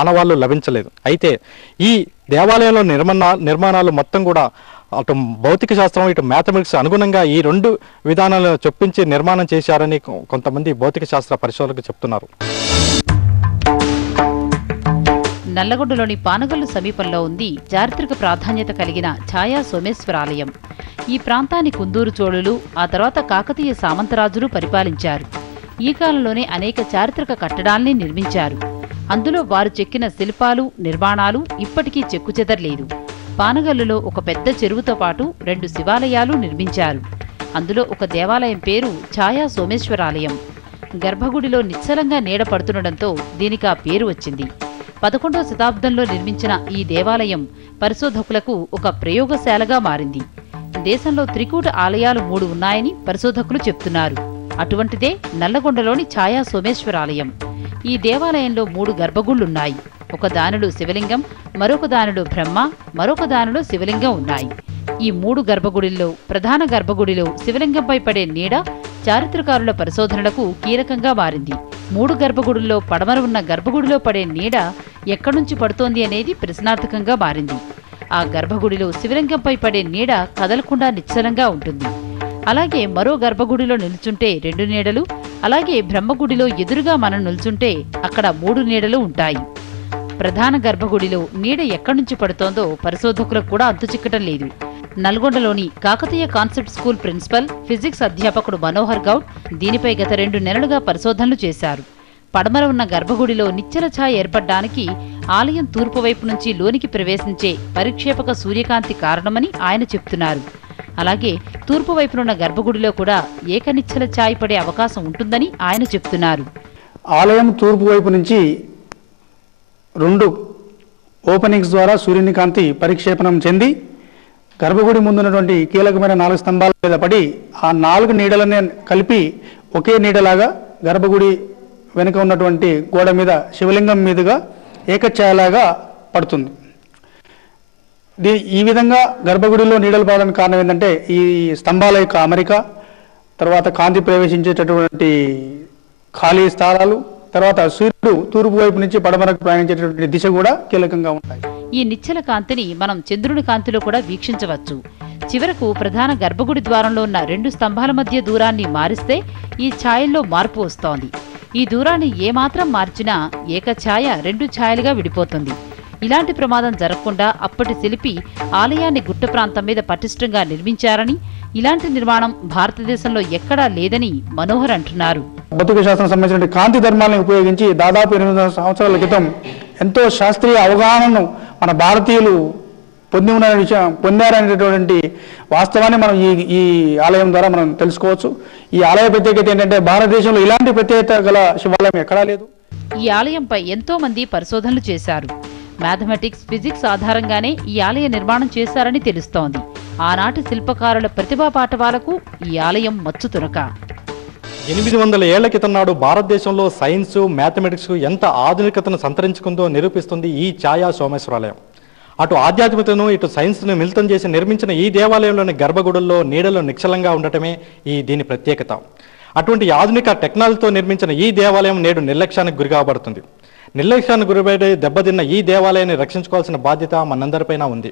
ఆనవాళ్లు లభించలేదు. అయితే ఈ దేవాలయంలో నిర్మాణాలు మొత్తం కూడా అటు భౌతిక శాస్త్రం ఇటు మ్యాథమెటిక్స్ అనుగుణంగా ఈ రెండు విధానాలను చొప్పించి నిర్మాణం చేశారని కొంతమంది భౌతిక శాస్త్ర పరిశోధకులు చెప్తున్నారు. నల్లగొండలోని పానగల్లు సమీపంలో ఉంది చారిత్రక ప్రాధాన్యత కలిగిన ఛాయా సోమేశ్వర ఆలయం. ఈ ప్రాంతాన్ని కుందూరు చోళులు, ఆ తర్వాత కాకతీయ సామంతరాజులు పరిపాలించారు. ఈ కాలంలోనే అనేక చారిత్రక కట్టడాల్ని నిర్మించారు. అందులో వారు చెక్కిన శిల్పాలు, నిర్మాణాలు ఇప్పటికీ చెక్కుచెదరలేదు. పానగల్లులో ఒక పెద్ద చెరువుతో పాటు 2 శివాలయాలు నిర్మించారు. అందులో ఒక దేవాలయం పేరు ఛాయా సోమేశ్వరాలయం. గర్భగుడిలో నిశ్చలంగా నీడ పడుతుండటంతో దీనికి ఆ పేరు వచ్చింది. 11వ శతాబ్దంలో నిర్మించిన ఈ దేవాలయం పరిశోధకులకు ఒక ప్రయోగశాలగా మారింది. దేశంలో త్రికూట ఆలయాలు 3 ఉన్నాయని పరిశోధకులు చెప్తున్నారు. అటువంటిదే నల్లగొండలోని ఛాయా సోమేశ్వరాలయం. ఈ దేవాలయంలో 3 గర్భగుళ్లున్నాయి. ఒక దానిలో శివలింగం, మరొక దానిలో బ్రహ్మ, మరొక దానిలో శివలింగం ఉన్నాయి. ఈ 3 గర్భగుడిల్లో ప్రధాన గర్భగుడిలో శివలింగంపై పడే నీడ చారిత్రకారుల పరిశోధనలకు కీలకంగా మారింది. 3 గర్భగుడుల్లో పడమర ఉన్న గర్భగుడిలో పడే నీడ ఎక్కడ్నుంచి పడుతోంది అనేది ప్రశ్నార్థకంగా మారింది. ఆ గర్భగుడిలో శివలింగంపై పడే నీడ కదలకుండా నిశ్చలంగా ఉంటుంది. అలాగే మరో గర్భగుడిలో నిల్చుంటే 2 నీడలు, అలాగే బ్రహ్మగుడిలో ఎదురుగా మనం నిల్చుంటే అక్కడ 3 నీడలు ఉంటాయి. ప్రధాన గర్భగుడిలో నీడ ఎక్కడ్నుంచి పడుతోందో పరిశోధకులకు కూడా అంతుచిక్కటం లేదు. నల్గొండలోని Kakatiya concept school principal, physics అధ్యాపకుడు మనోహర్ గౌడ్ దీనిపై గత 2 నెలలుగా పరిశోధనలు చేశారు. పడమర ఉన్న గర్భగుడిలో నిశ్చల ఛాయ ఏర్పడ్డానికి ఆలయం తూర్పు వైపు నుంచి లోనికి ప్రవేశించే పరిక్షేపక సూర్యకాంతి కారణమని ఆయన చెప్తున్నారు. అలాగే తూర్పు వైపునున్న గర్భగుడిలో కూడా ఏకనిశ్చల ఛాయ పడే అవకాశం ఉంటుందని ఆయన చెప్తున్నారు. ఆలయం తూర్పు వైపు నుంచి 2 ఓపెనింగ్స్ ద్వారా సూర్యుని కాంతి పరిక్షేపణం చెంది గర్భగుడి ముందున్నటువంటి కీలకమైన 4 స్తంభాల మీద పడి ఆ 4 నీడలనే కలిపి ఒకే నీడలాగా గర్భగుడి వెనుక ఉన్నటువంటి గోడ మీద శివలింగం మీదుగా ఏకఛాయలాగా పడుతుంది. ఈ విధంగా గర్భగుడిలో నీడలు పడడానికి కారణం ఏంటంటే ఈ స్తంభాల యొక్క అమరిక, తర్వాత కాంతి ప్రవేశించేటటువంటి ఖాళీ స్థలాలు, తర్వాత సూర్యుడు తూర్పు వైపు నుంచి పడమరకు ప్రయాణించేటటువంటి దిశ కూడా కీలకంగా ఉంటాయి. ఈ నిశ్చల కాంతిని మనం చంద్రుని కాంతిలో కూడా వీక్షించవచ్చు. చివరకు ప్రధాన గర్భగుడి ద్వారంలో ఉన్న 2 స్తంభాల మధ్య దూరాన్ని మారిస్తే ఈ ఛాయల్లో మార్పు వస్తోంది. ఈ దూరాన్ని ఏమాత్రం మార్చినా ఏకఛాయ 2 ఛాయలుగా విడిపోతుంది. ఇలాంటి ప్రమాదం జరగకుండా అప్పటి శిల్పి ఆలయాన్ని గుట్ట ప్రాంతం మీద పటిష్టంగా నిర్మించారని, ఇలాంటి నిర్మాణం భారతదేశంలో ఎక్కడా లేదని మనోహర్ అంటున్నారు. భౌతిక శాస్త్రం సంబంధించిన కాంతి ధర్మాలను ఉపయోగించి దాదాపు 800 సంవత్సరాల క్రితం ఎంతో శాస్త్రీయ అవగాహనను మన భారతీయులు పొందారనేటటువంటి వాస్తవాన్ని మనం ఈ ఆలయం ద్వారా మనం తెలుసుకోవచ్చు. ఈ ఆలయ ప్రత్యేకత ఏంటంటే భారతదేశంలో ఇలాంటి ప్రత్యేకత గల శివాలయం ఎక్కడా లేదు. ఈ ఆలయంపై ఎంతో మంది పరిశోధనలు చేశారు. మ్యాథమెటిక్స్, ఫిజిక్స్ ఆధారంగానే ఈ ఆలయ నిర్మాణం చేశారని తెలుస్తోంది. ఆనాటి శిల్పకారుల ప్రతిభా పాఠవాలకు ఈ ఆలయం మచ్చుతునక. 800 ఏళ్ల క్రితం నాడు భారతదేశంలో సైన్స్, మ్యాథమెటిక్స్ ఎంత ఆధునికతను సంతరించుకుందో నిరూపిస్తుంది ఈ ఛాయా సోమేశ్వరాలయం. అటు ఆధ్యాత్మికతను, ఇటు సైన్స్ను మిళితం చేసి నిర్మించిన ఈ దేవాలయంలోని గర్భగుడుల్లో నీడలు నిశ్చలంగా ఉండటమే దీని ప్రత్యేకత. అటువంటి ఆధునిక టెక్నాలజీతో నిర్మించిన ఈ దేవాలయం నేడు నిర్లక్ష్యానికి గురి కాబడుతుంది. నిర్లక్ష్యానికి గురిపడి దెబ్బతిన్న ఈ దేవాలయాన్ని రక్షించుకోవాల్సిన బాధ్యత మనందరిపైన ఉంది.